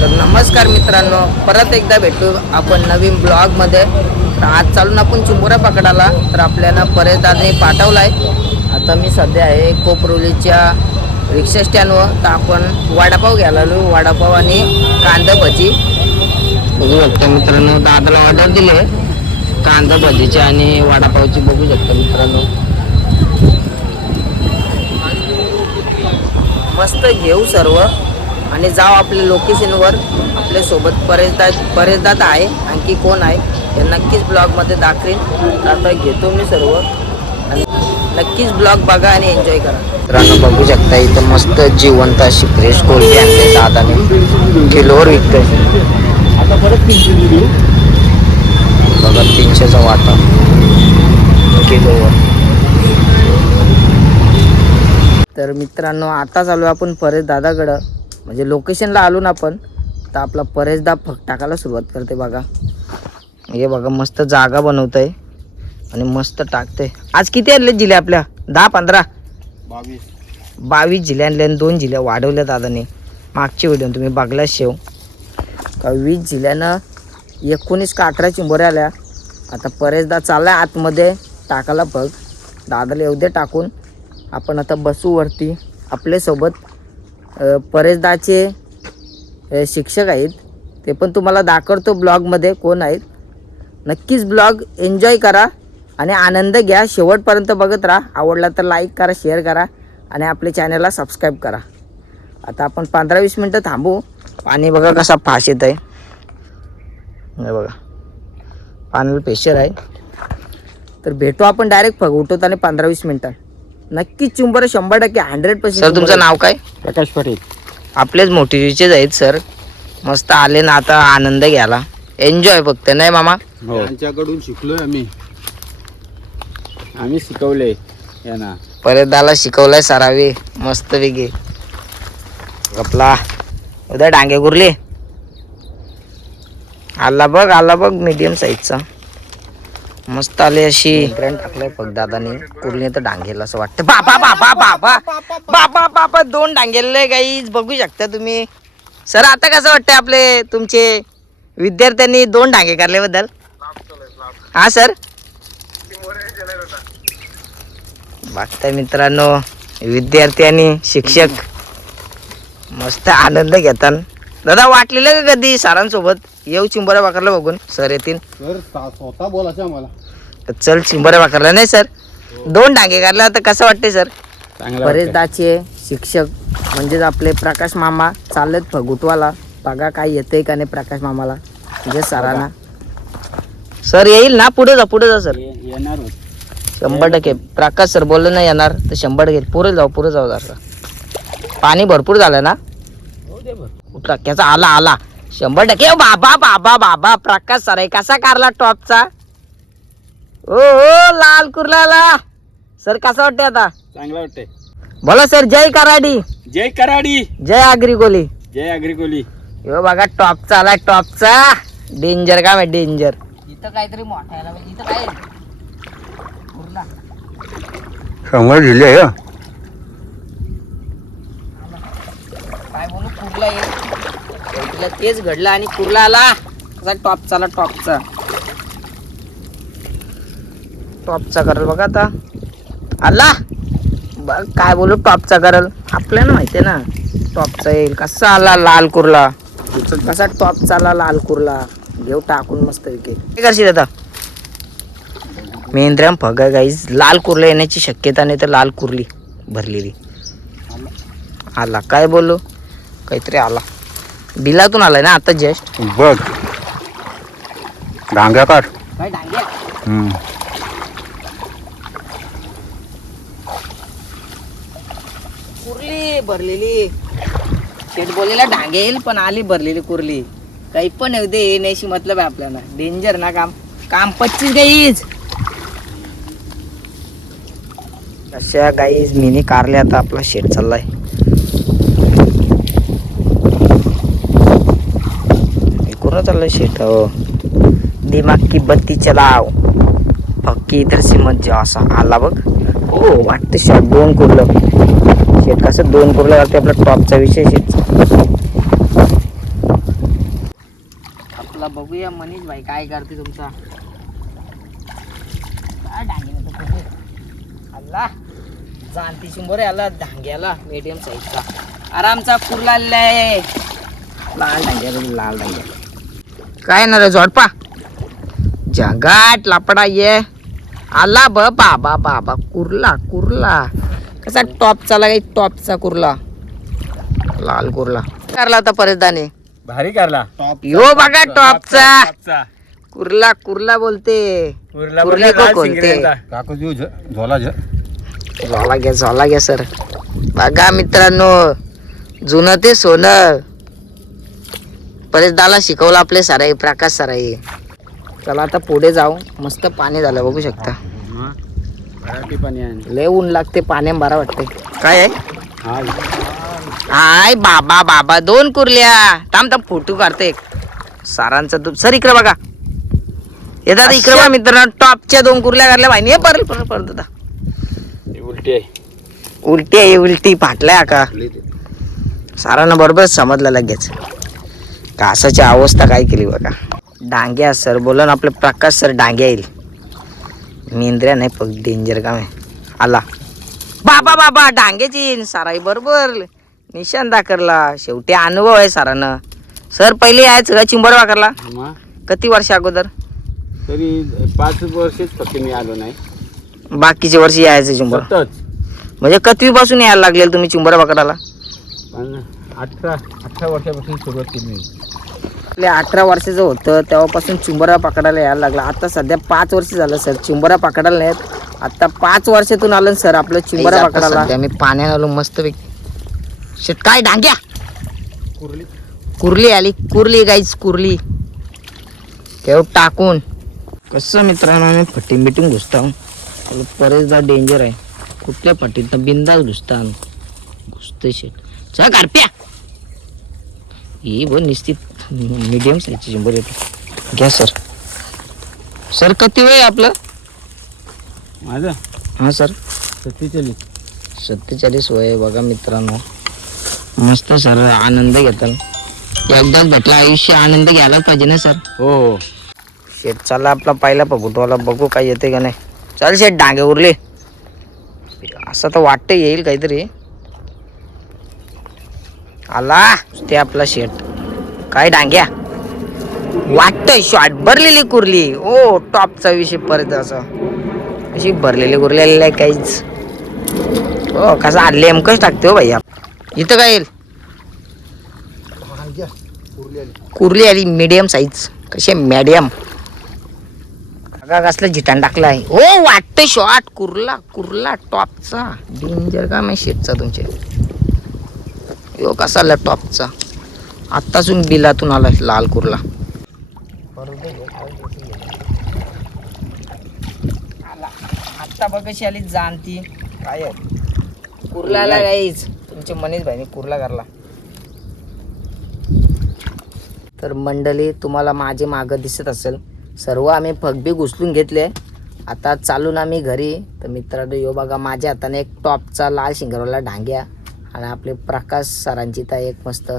तर नमस्कार मित्रांनो, परत एकदा भेटू आपण नवीन ब्लॉगमध्ये. तर आज चालून आपण चिंबोरा पकडायला. तर आपल्याला पर्यटकांनी पाठवला आहे. आता मी सध्या आहे कोपरोलीच्या रिक्षा स्टँडवर. तर आपण वडापाव घ्यायला आलो. वडापाव आणि कांदा भजी बघू शकता मित्रांनो. दादाला ऑर्डर दिली आहे कांदा भजीची आणि वडापावची. बघू शकता मित्रांनो, मस्त घेऊ सर्व आणि जाऊ आपल्या लोकेशनवर. आपल्यासोबत परेशदादा आहे, आणखी कोण आहे हे नक्कीच ब्लॉगमध्ये दाखवेन. आता घेतो मी सर्व आणि नक्कीच ब्लॉग बघा आणि एन्जॉय करा. मित्रांनो बघू शकता इथं मस्त जिवंत अशी फ्रेश कोळी आणले दादाने, किलोवर विकते. आता परत 300 बघा, 300चा वाटा किलोवर. तर मित्रांनो आता चालू आपण परेश दादाकडं, म्हणजे लोकेशनला आलो ना आपण. तर आपला परेशदा फक टाकायला सुरुवात करते. बघा हे बघा, मस्त जागा बनवतंय आणि मस्त टाकते. आज किती आणले जिल्हे आपल्या? 10-15 22 जिल्हे आणले आणि 2 जिल्ह्या वाढवल्या दादाने. मागची व्हिडिओ तुम्ही बघला शेव का 20 जिल्ह्यानं 19 का 18 चिंबोऱ्या आल्या. आता परेशदा चालला आतमध्ये टाकायला फक. दादाला येऊ दे टाकून. आपण आता बसू वरती. आपल्यासोबत परेशदाचे शिक्षक आहेत, ते पण तुम्हाला दाखवतो ब्लॉगमध्ये कोण आहेत. नक्कीच ब्लॉग एन्जॉय करा आणि आनंद घ्या. शेवटपर्यंत बघत राहा. आवडला तर लाईक करा, शेअर करा आणि आपल्या चॅनलला सबस्क्राईब करा. आता आपण 15-20 मिनटं थांबू. पाणी बघा कसा फाश येत आहे. हे बघा पाण्याला प्रेशर आहे. तर भेटू आपण डायरेक्ट फग उठवताना 15-20 मिनटात. नक्कीच चिंबोरा 100% 100%. सर तुमचं नाव काय? प्रकाश पाटील. आपलेच मोठीचेच आहेत सर. मस्त आले ना आता आनंद घ्यायला. एन्जॉय फक्त, नाही मामा? त्यांच्याकडून शिकलोय आम्ही शिकवले यांना. परेशदाला शिकवलंय सरावी मस्त वेगळी. आपला उद्या डांगे गुरले आला बघ मीडियम साईजचा मस्त आले. अशी ब्रँड टाकलाय फक्त दादाने. कुर्ली तर डांगेल असं वाटतं. बाबा बाबा बाबा बाबा बाबा 2 डांगेले गाईज बघू शकता तुम्ही. सर आता कसं वाटतंय आपले तुमचे विद्यार्थ्यांनी 2 डांगे काढल्याबद्दल? हा सर वाटतंय मित्रांनो, विद्यार्थी आणि शिक्षक मस्त आनंद घेतात. दादा वाटलेलं का कधी सरांसोबत येऊ चिंबोऱ्या वाकरला बघून? सर येतील स्वतः बोलायचं आम्हाला. चल चिंबोऱ्या वाकरला. नाही सर 2 डांगे काढला. आता कसं वाटतंय सर? परेशदाचे शिक्षक म्हणजेच आपले प्रकाश मामा चाललेत फगुटवाला. बघा काय येतंय का नाही प्रकाश मामाला, म्हणजे सरांना. सर येईल ना? पुढे जा सर. येणार 100%. प्रकाश सर बोलले नाही येणार तर 100%. पुढे जाऊ जरा. पाणी भरपूर झालं ना? टक्क्याचा आला 100%. बाबा बाबा बाबा प्रकाश सर आहे. कसा कारला टॉपचा? ओ लाल कुर्लाला. सर कसा वाटते आता? चांगला वाटतंय. बोला सर. जय कराडी. जय कराडी. जय आग्रिकोली. जय आग्रिकोली. हो बघा टॉपचा आला. टॉपचा डेंजर काम आहे, डेंजर. इथं काहीतरी मोठा इथं काय समोर दिले काय बोलू, कुर्ला येईल तिला तेच घडलं आणि कुर्ला आला. टॉपचा करल बघा. आता आला बघ. काय बोलू, टॉपचा करल. आपल्याला माहितीये ना टॉपचा येईल. कसा आला लाल कुर्ला. कसा टॉपचा आला लाल कुर्ला. घेऊ टाकून मस्त काय करशील आता? मेंद्र्याम फगा गाईज. लाल कुर्ला येण्याची शक्यता नाही तर लाल कुर्ली भरलेली आला. काय बोलू, काहीतरी आला. बिलातून आलाय ना आता जस्ट. बघ डांग्या काढ. काय डांग्या? कुर्ली भरलेली. शेट बोललेला डांगे येईल पण आली भरलेली कुर्ली. काही पण येऊ दे, येण्याशी मतलब आहे आपल्याला. डेंजर ना काम 25 गाईज. अशा गाईज मिनी कारले. आता आपला शेट चाललाय. कोण चाललाय शेट? दिमाग की बत्ती चलाव पक्की इधर से मत जा. असा आला बघ. हो वाटतं शेट 2 कुर्लं. शेट कसं 2 कुर्लं वाटते आपला टॉपचा विषय शेट. आपला बघूया मनीष भाई काय करते तुमचा. काय डांगे तो कोणी आला जाणती शंभर आला डांग्याला मीडियम साईजचा आरामचा कुर्ला आलाय. लाल डांग्या लाल डांग्या काय ना रे झोडपा जगाट लापडा ये आला बाबा बाबा कुर्ला कुर्ला कसा टॉपचा लागाय टॉपचा कुर्ला लाल कुर्ला करला होता परतदाने भारी करला. यो बघा टॉपचा टॉपचा. कुर्ला कुर्ला बोलते कुर्ला कुर्ली बघा, को लाल कोणते? शिंगड्यांचा. काकू जीव झोला झाला घ्या सर. बघा मित्रांनो जुनं ते सोनं परतदाला शिकवलं आपले सराई प्रकाश सराई. चला आता पुढे जाऊ. मस्त पाणी झालं बघू शकता. मराठी पाणी आहे. लय ऊन लागते पाण्या बरा वाटते. काय आहे हा. आय बाबा बाबा दोन कुर्ल्या थांब थांब फोटो काढते. सारांचा तू सर इकडे बघा येतात इकडे बघा मित्रांनो टॉपच्या दोन कुर्ल्या काढल्या भाई परत परत परत आता हे उलटी आहे. उलटी आहे उलटी फाटलाय का सारांना बरोबर समजलं लगेच कासाची अवस्था काय केली बघा. डांग्या सर बोला ना आपले प्रकाश सर डांग्या येईल. मेंद्र्या नाही पण डेंजर काम आहे. आला बाबा बाबा डांग्याची साराई बरोबर निशान दाखरला. शेवटी अनुभव आहे सरांना. सर पहिले यायचं का चिंबर वाकरला मग किती वर्ष अगोदर. तरी 5 वर्षच फक्त मी आलो नाही. बाकीचे वर्ष यायचं चिंबर सतत. म्हणजे किती पासून यायला लागले तुम्ही चिंबर वाकडाला. पण 18 वर्षापासून सुरुवात केली मी. आपल्या 18 वर्षाचं होतं तेव्हापासून चिंबरा पकडायला यायला लागला. आता सध्या 5 वर्ष झालं सर चिंबरा पकडायला नाहीत. आता 5 वर्षातून आलं सर आपलं चिंबरा पकडायला. मी पाण्यात आलो मस्त पैकी. काय डांग्या कुर्ली कुर्ली आली कुर्ली गाईच कुर्ली केव टाकून कसं मित्रांनो आम्ही फटी मिटून घुसता. बरेचदा डेंजर आहे कुठल्या फटीत बिंदास घुसता घुसते शेट चला कारप्या ही ब निश्चित मीडियम साईजची चिंबर येतो. घ्या सर. सर किती वेळ आपलं माझं हां सर 47 वय बघा मित्रांनो. मस्त सर आनंद घेतात. एकदाच भेटला आयुष्य आनंद घ्यायला पाहिजे ना सर. हो हो. शेट चला आपला पहिला बघूटवाला बघू काय येते का नाही. चल शेट डांगे उरले असं तर वाटतं येईल काहीतरी. आला ते आपला शेट काय डांग्या वाटतंय शॉट भरलेली कुर्ली. ओ टॉपचा विषय परत असं अशी भरलेली कुर्ली आलेली आहे काहीच. हो कसं आणले नेमकंच टाकते हो भैया. इथं काय येईल कुर्ली आली मीडियम साईज कशी मीडियम बघा कसला झिटाण टाकला आहे. हो वाटतं शॉट कुर्ला कुर्ला टॉपचा डेंजर का मी शेटचा तुमचे. यो कसा आला टॉपचा आत्तासून बिलातून आला लाल कुर्ला. आत्ता बघ कशी आली जाणती काय आहे कुर्लाला काहीच तुमचे मनीष भाईने कुर्ला करला. तर मंडळी तुम्हाला माझे मागं दिसत असेल सर्व आम्ही फगबी घुसलून घेतले. आता चालून आम्ही घरी. तर मित्रांनो यो बघा माझ्या हाताने एक टॉपचा लाल शिंगरवाला डांग्या आणि आपले प्रकाश सरांची तर एक मस्त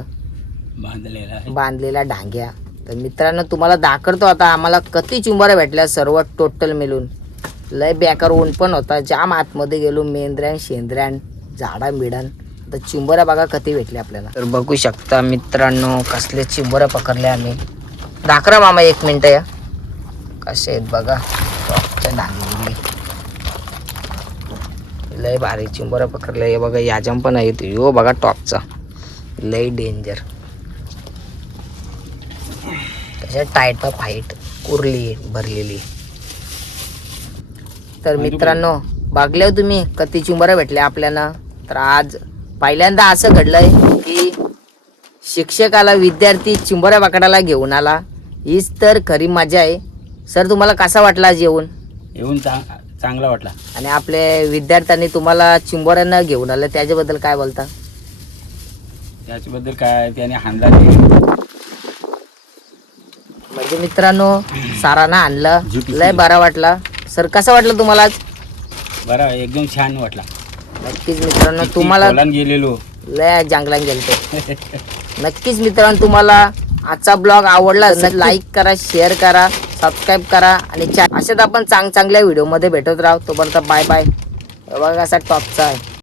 बांधलेला डांग्या. तर मित्रांनो तुम्हाला दाखवतो आता आम्हाला किती चिंबऱ्या भेटल्या सर्व टोटल मिळून. लय बेकार ऊन पण होता जाम आतमध्ये गेलो मेंद्र्यान शेंद्र्यान झाडा मिडान. आता चिंबऱ्या बघा किती भेटल्या आपल्याला. तर बघू शकता मित्रांनो कसले चिंबऱ्या पकडल्या आम्ही. दाखरा मामा 1 मिनिट या कसे आहेत बघा टॉपच्या डांगे लय भारी चिंबऱ्या पकडल्या. हे बघा याजम पण आहेत. यो बघा टॉपचा लय डेंजर तशा टाईट फाईट कुर्ली भरलेली. तर मित्रांनो बघल्या तुम्ही किती चिंबऱ्या भेटल्या आपल्याला. तर आज पहिल्यांदा असं घडलंय की शिक्षकाला विद्यार्थी चिंबऱ्या पकडायला घेऊन आला. हीच तर खरी मजा आहे. सर तुम्हाला कसा वाटला जेवण. येऊन चांगला वाटला. आणि आपल्या विद्यार्थ्यांनी तुम्हाला चिंबऱ्यांना घेऊन आलं त्याच्याबद्दल काय बोलता. त्याच्याबद्दल काय त्याने हाणला म्हणजे मित्रांनो सारांना आणलं लय बरा वाटला. सर कसा वाटलं तुम्हाला आज. बरं एकदम छान वाटला. नक्कीच मित्रांनो तुम्हाला गेलेलो लय जंगलात गेलतो. नक्कीच मित्रांनो तुम्हाला आजचा ब्लॉग आवडला असेल लाईक करा, शेअर करा, सबस्क्राईब करा आणि अशाच आपण चांगल्या व्हिडिओ मध्ये भेटत राहू. तोपर्यंत बाय बाय. बघा असा टॉपचा आहे.